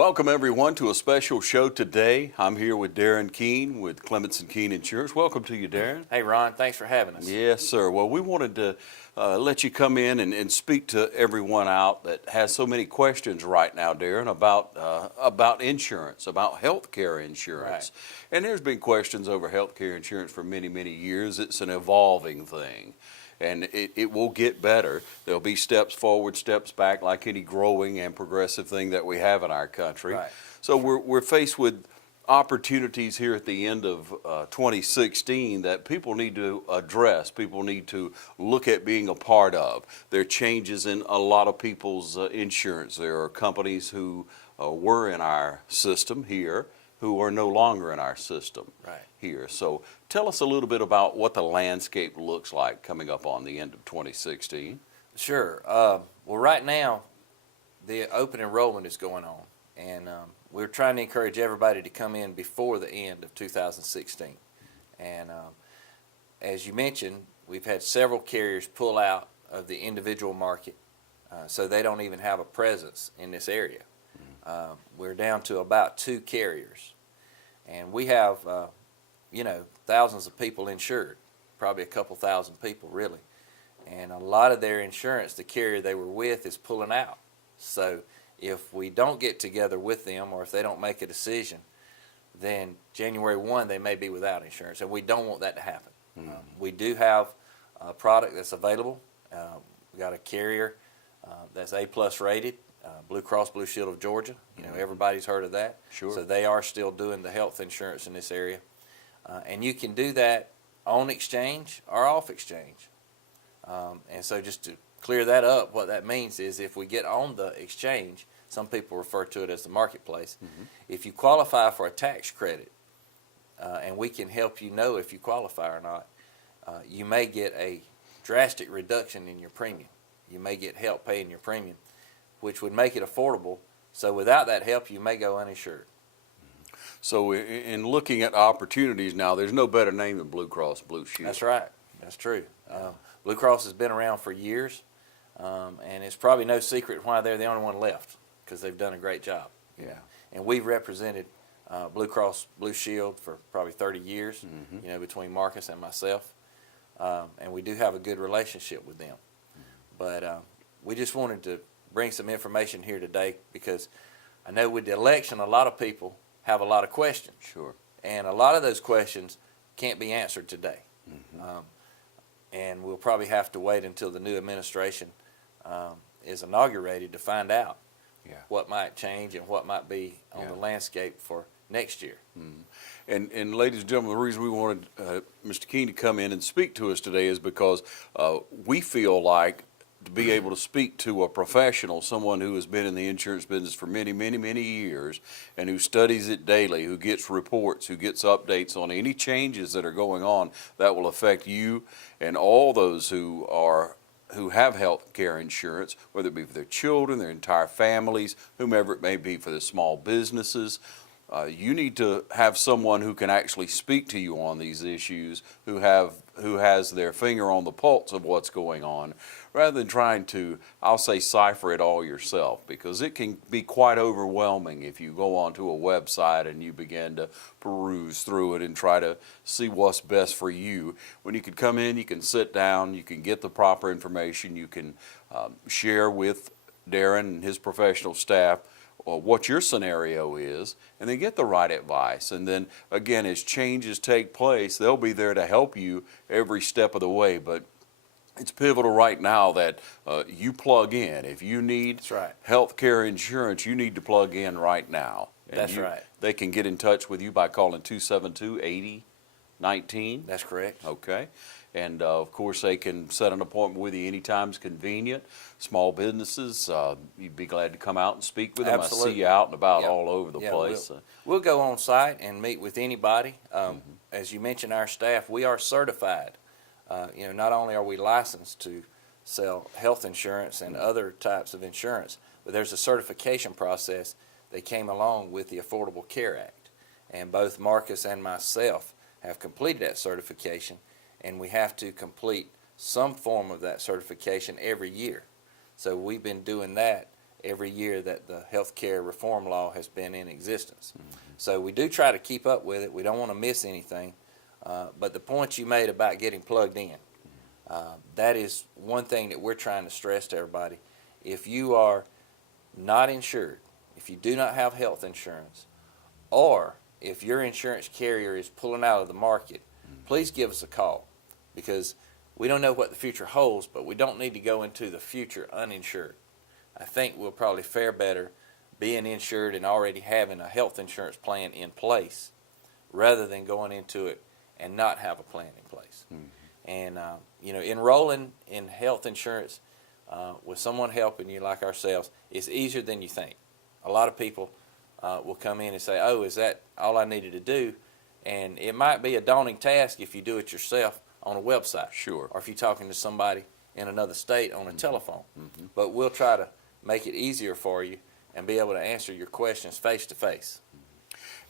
Welcome everyone to a special show today. I'm here with Darren Keene with Clements and Keene Insurance. Welcome to you, Darren. Hey, Ron, thanks for having us. Yes, sir. Well, we wanted to let you come in and speak to everyone out that has so many questions right now, Darren, about insurance, about health care insurance. Right. And there's been questions over health care insurance for many, many years. It's an evolving thing. And it will get better. There'll be steps forward, steps back, like any growing and progressive thing that we have in our country. Right. So we're faced with opportunities here at the end of 2016 that people need to address, people need to look at being a part of. There are changes in a lot of people's insurance. There are companies who were in our system here who are no longer in our system here. So tell us a little bit about what the landscape looks like coming up on the end of 2016. Sure. Well, right now, the open enrollment is going on, and we're trying to encourage everybody to come in before the end of 2016. And as you mentioned, we've had several carriers pull out of the individual market, so they don't even have a presence in this area. We're down to about 2 carriers, and we have thousands of people insured, probably a couple thousand people really, and a lot of their insurance, the carrier they were with, is pulling out. So if we don't get together with them, or if they don't make a decision, then January 1 they may be without insurance, and we don't want that to happen. We do have a product that's available. We got a carrier that's A+ rated, Blue Cross Blue Shield of Georgia. Everybody's heard of that. Sure. So they are still doing the health insurance in this area, and you can do that on exchange or off exchange. And so just to clear that up, what that means is if we get on the exchange, some people refer to it as the marketplace. If you qualify for a tax credit, and we can help you know if you qualify or not, you may get a drastic reduction in your premium. You may get help paying your premium, which would make it affordable. So without that help, you may go uninsured. So in looking at opportunities now, there's no better name than Blue Cross Blue Shield. That's right. That's true. Blue Cross has been around for years, and it's probably no secret why they're the only one left, because they've done a great job. Yeah. And we've represented Blue Cross Blue Shield for probably 30 years, between Marcus and myself, and we do have a good relationship with them. But we just wanted to bring some information here today, because I know with the election, a lot of people have a lot of questions. Sure. And a lot of those questions can't be answered today. And we'll probably have to wait until the new administration is inaugurated to find out what might change and what might be on the landscape for next year. And ladies and gentlemen, the reason we wanted Mr. Keene to come in and speak to us today is because we feel like to be able to speak to a professional, someone who has been in the insurance business for many, many, many years, and who studies it daily, who gets reports, who gets updates on any changes that are going on that will affect you and all those who have health care insurance, whether it be for their children, their entire families, whomever it may be, for the small businesses. You need to have someone who can actually speak to you on these issues, who has their finger on the pulse of what's going on, rather than trying to, I'll say, cipher it all yourself, because it can be quite overwhelming if you go onto a website and you begin to peruse through it and try to see what's best for you. When you can come in, you can sit down, you can get the proper information, you can share with Darren and his professional staff what your scenario is, and then get the right advice. And then again, as changes take place, they'll be there to help you every step of the way. But it's pivotal right now that you plug in. If you need health care insurance, you need to plug in right now. That's right. They can get in touch with you by calling 272-8019. That's correct. Okay. And of course, they can set an appointment with you anytime it's convenient. Small businesses, you'd be glad to come out and speak with them. Absolutely. I see you out and about all over the place. We'll go on site and meet with anybody. As you mentioned, our staff, we are certified. Not only are we licensed to sell health insurance and other types of insurance, but there's a certification process that came along with the Affordable Care Act. And both Marcus and myself have completed that certification, and we have to complete some form of that certification every year. So we've been doing that every year that the healthcare reform law has been in existence. So we do try to keep up with it. We don't want to miss anything. But the point you made about getting plugged in, that is one thing that we're trying to stress to everybody. If you are not insured, if you do not have health insurance, or if your insurance carrier is pulling out of the market, please give us a call, because we don't know what the future holds, but we don't need to go into the future uninsured. I think we'll probably fare better being insured and already having a health insurance plan in place, rather than going into it and not have a plan in place. And enrolling in health insurance with someone helping you like ourselves is easier than you think. A lot of people will come in and say, "Oh, is that all I needed to do?" And it might be a daunting task if you do it yourself on a website, Sure. or if you're talking to somebody in another state on a telephone. But we'll try to make it easier for you and be able to answer your questions face to face.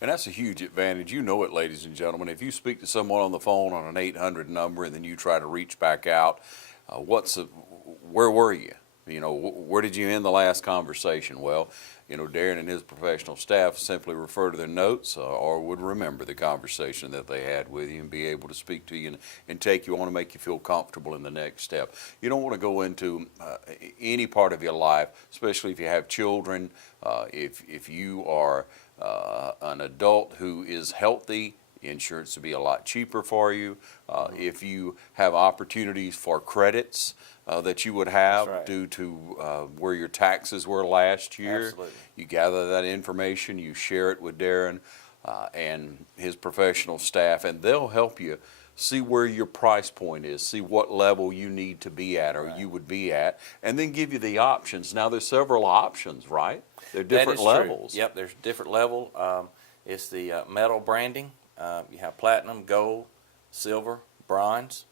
And that's a huge advantage. You know it, ladies and gentlemen. If you speak to someone on the phone on an 800 number and then you try to reach back out, where were you? Where did you end the last conversation? Well, Darren and his professional staff simply refer to their notes or would remember the conversation that they had with you and be able to speak to you and take you on and make you feel comfortable in the next step. You don't want to go into any part of your life, especially if you have children, if you are an adult who is healthy, insurance would be a lot cheaper for you. If you have opportunities for credits that you would have That's right. due to where your taxes were last year, Absolutely. you gather that information, you share it with Darren and his professional staff, and they'll help you see where your price point is, see what level you need to be at or Right. you would be at, and then give you the options. Now, there's several options, right? There are different That is true. levels. Yep, there's different level. It's the metal branding. You have platinum, gold, silver, bronze,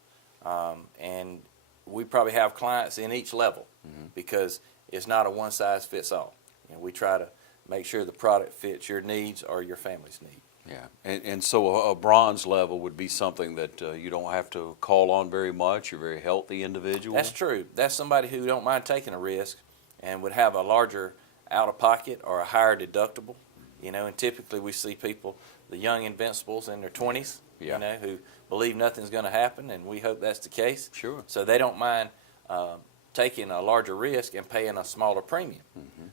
and we probably have clients in each level because it's not a one size fits all. We try to make sure the product fits your needs or your family's need. Yeah, and so a bronze level would be something that you don't have to call on very much. You're a very healthy individual. That's true. That's somebody who don't mind taking a risk and would have a larger out-of-pocket or a higher deductible. And typically we see people, the young invincibles in their 20s, Yeah. who believe nothing's going to happen, and we hope that's the case. Sure. So they don't mind taking a larger risk and paying a smaller premium.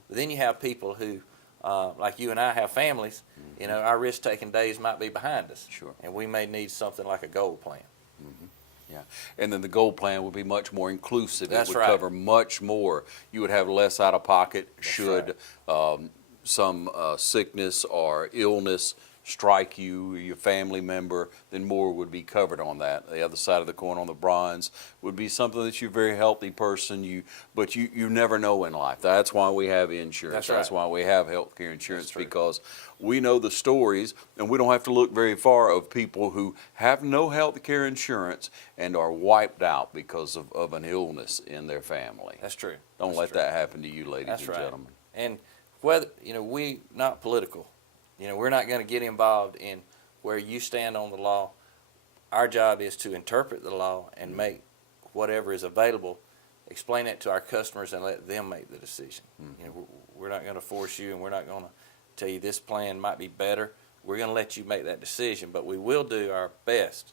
But then you have people who, like you and I, have families. Our risk-taking days might be behind us. Sure. And we may need something like a gold plan. Yeah, and then the gold plan would be much more inclusive. That's it would right. cover much more. You would have less out of pocket That's should some sickness or illness strike you, or your family member, then more would be covered on that. The other side of the coin on the bronze would be something that you're a very healthy person, but you never know in life. That's why we have insurance. That's That's right. why we have healthcare insurance, That's true. because we know the stories, and we don't have to look very far, of people who have no healthcare insurance and are wiped out because of an illness in their family. That's true. Don't That's let true. that happen to you, ladies That's and right. gentlemen. And whether, we not political. We're not going to get involved in where you stand on the law. Our job is to interpret the law and make whatever is available, explain it to our customers and let them make the decision. We're not going to force you, and we're not going to tell you this plan might be better. We're going to let you make that decision, but we will do our best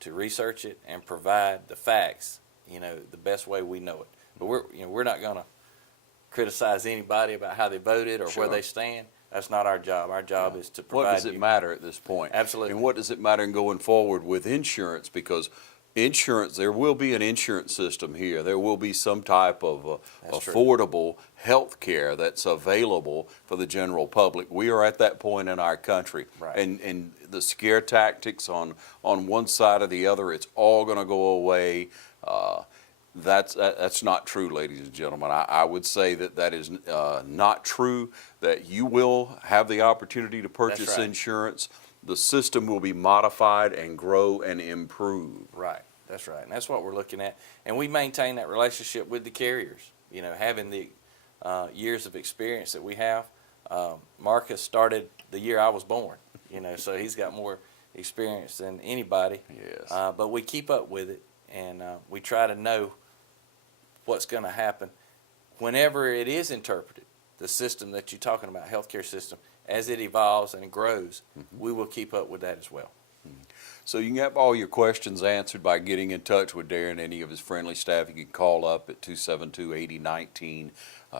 to research it and provide the facts, the best way we know it. But we're not going to criticize anybody about how they voted or Sure. where they stand. That's not our job. Our job is to provide What does it you. matter at this point? Absolutely. And what does it matter in going forward with insurance? Because insurance, there will be an insurance system here. There will be some type of That's true. affordable health care that's available for the general public. We are at that point in our country. Right. And the scare tactics on one side or the other, it's all going to go away. That's not true, ladies and gentlemen. I would say that is not true, that you will have the opportunity to purchase That's right. insurance. The system will be modified and grow and improve. Right. That's right. And that's what we're looking at. And we maintain that relationship with the carriers, having the years of experience that we have. Marcus started the year I was born, so he's got more experience than anybody. Yes. But we keep up with it, and we try to know what's going to happen whenever it is interpreted. the system that you're talking about, healthcare system, as it evolves and grows, we will keep up with that as well. So you can have all your questions answered by getting in touch with Darren, any of his friendly staff. You can call up at 272-8019.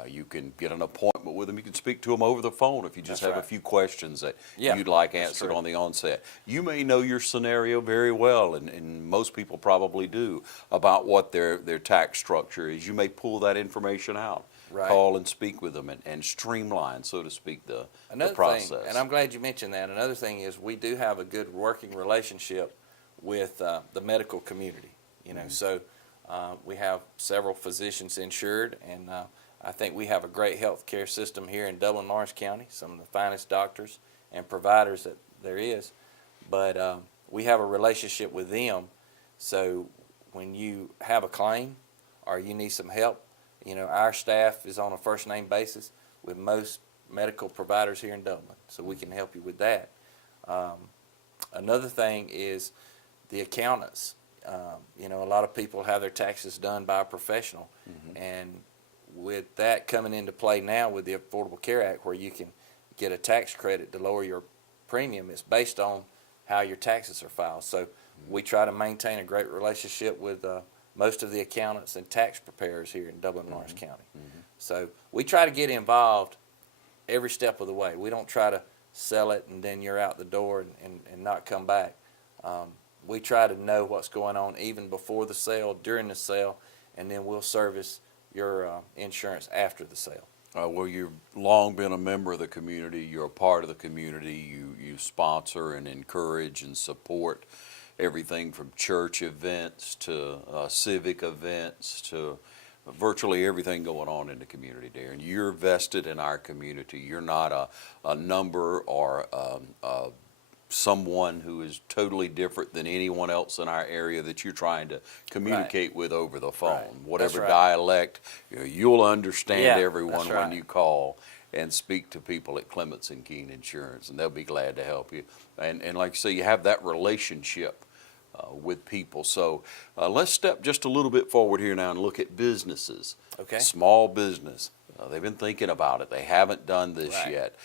You can get an appointment with him. You can speak to him over the phone if you just That's have a right. few questions that Yeah, you'd like that's answered true. on the onset. You may know your scenario very well, and most people probably do, about what their tax structure is. You may pull that information out. Right. Call and speak with them and streamline, so to speak, the Another process. thing, and I'm glad you mentioned that, another thing is we do have a good working relationship with the medical community. So we have several physicians insured, and I think we have a great health care system here in Dublin, Lawrence County, some of the finest doctors and providers that there is. But we have a relationship with them, so when you have a claim or you need some help, our staff is on a first name basis with most medical providers here in Dublin, so we can help you with that. Another thing is the accountants. A lot of people have their taxes done by a professional, and with that coming into play now with the Affordable Care Act, where you can get a tax credit to lower your premium, it's based on how your taxes are filed. So we try to maintain a great relationship with most of the accountants and tax preparers here in Dublin, Lawrence County. So we try to get involved every step of the way. We don't try to sell it and then you're out the door and not come back. We try to know what's going on even before the sale, during the sale, and then we'll service your insurance after the sale. Well, you've long been a member of the community. You're a part of the community. You sponsor and encourage and support everything from church events to civic events to virtually everything going on in the community, Darren. You're vested in our community. You're not a number or someone who is totally different than anyone else in our area that you're trying to communicate with over the phone. Right. Whatever That's right. dialect, you'll understand Yeah, everyone that's when right. you call and speak to people at Clements and Keene Insurance, and they'll be glad to help you. And like you say, you have that relationship with people. So let's step just a little bit forward here now and look at businesses. Okay. Small business. They've been thinking about it. They haven't done this Right. yet.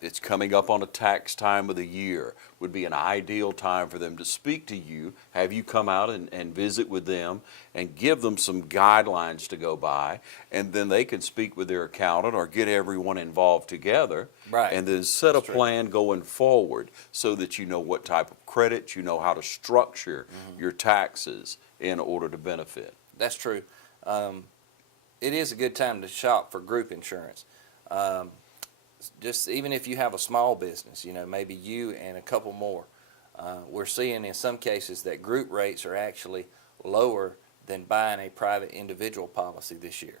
It's coming up on a tax time of the year. Would be an ideal time for them to speak to you, have you come out and visit with them and give them some guidelines to go by, and then they can speak with their accountant or get everyone involved together. Right. And then set That's a true. plan going forward so that you know what type of credit, you know how to structure your taxes in order to benefit. That's true. It is a good time to shop for group insurance. Just even if you have a small business, maybe you and a couple more, we're seeing in some cases that group rates are actually lower than buying a private individual policy this year.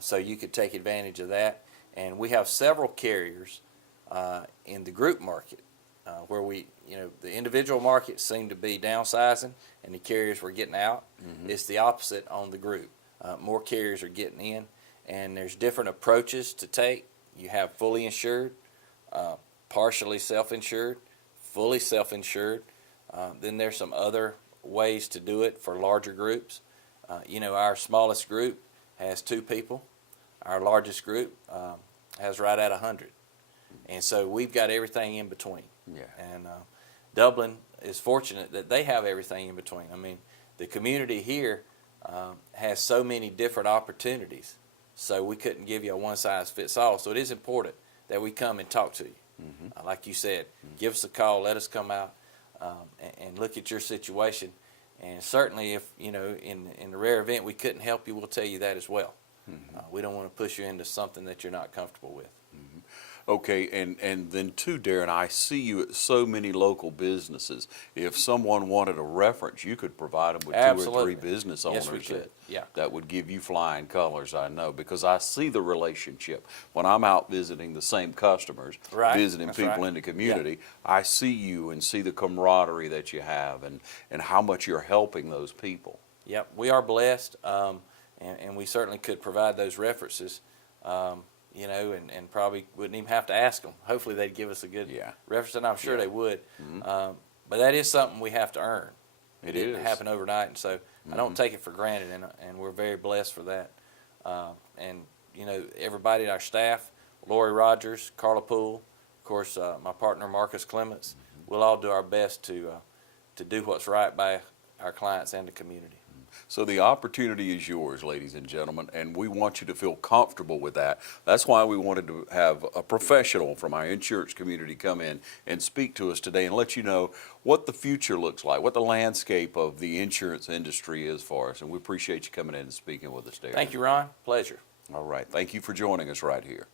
So you could take advantage of that. And we have several carriers in the group market where the individual market seemed to be downsizing and the carriers were getting out. It's the opposite on the group. More carriers are getting in, and there's different approaches to take. You have fully insured, partially self-insured, fully self-insured. Then there's some other ways to do it for larger groups. Our smallest group has 2 people. Our largest group has right at 100. And so we've got everything in between. Yeah. And Dublin is fortunate that they have everything in between. I mean, the community here has so many different opportunities, so we couldn't give you a one-size-fits-all. So it is important that we come and talk to you. Like you said, give us a call, let us come out and look at your situation. And certainly if, in the rare event we couldn't help you, we'll tell you that as well. We don't want to push you into something that you're not comfortable with. Okay, and then too, Darren, I see you at so many local businesses. If someone wanted a reference, you could provide them with 2 or 3 Absolutely. business Yes, we owners could. Yeah. that would give you flying colors, I know, because I see the relationship. When I'm out visiting the same customers, Right. visiting That's people right. in the community, I see you and see the camaraderie that you have and how much you're helping those people. Yep, we are blessed, and we certainly could provide those references. And probably wouldn't even have to ask them. Hopefully they'd give us a good reference, and I'm sure they would. But that is something we have to earn. It didn't happen overnight, and so I don't take it for granted, and we're very blessed for that. And everybody, our staff, Lori Rogers, Carla Poole, of course, my partner Marcus Clements. We'll all do our best to do what's right by our clients and the community. So the opportunity is yours, ladies and gentlemen, and we want you to feel comfortable with that. That's why we wanted to have a professional from our insurance community come in and speak to us today and let you know what the future looks like, what the landscape of the insurance industry is for us. And we appreciate you coming in and speaking with us, Darren. Thank you, Ron. Pleasure. All right. Thank you for joining us right here.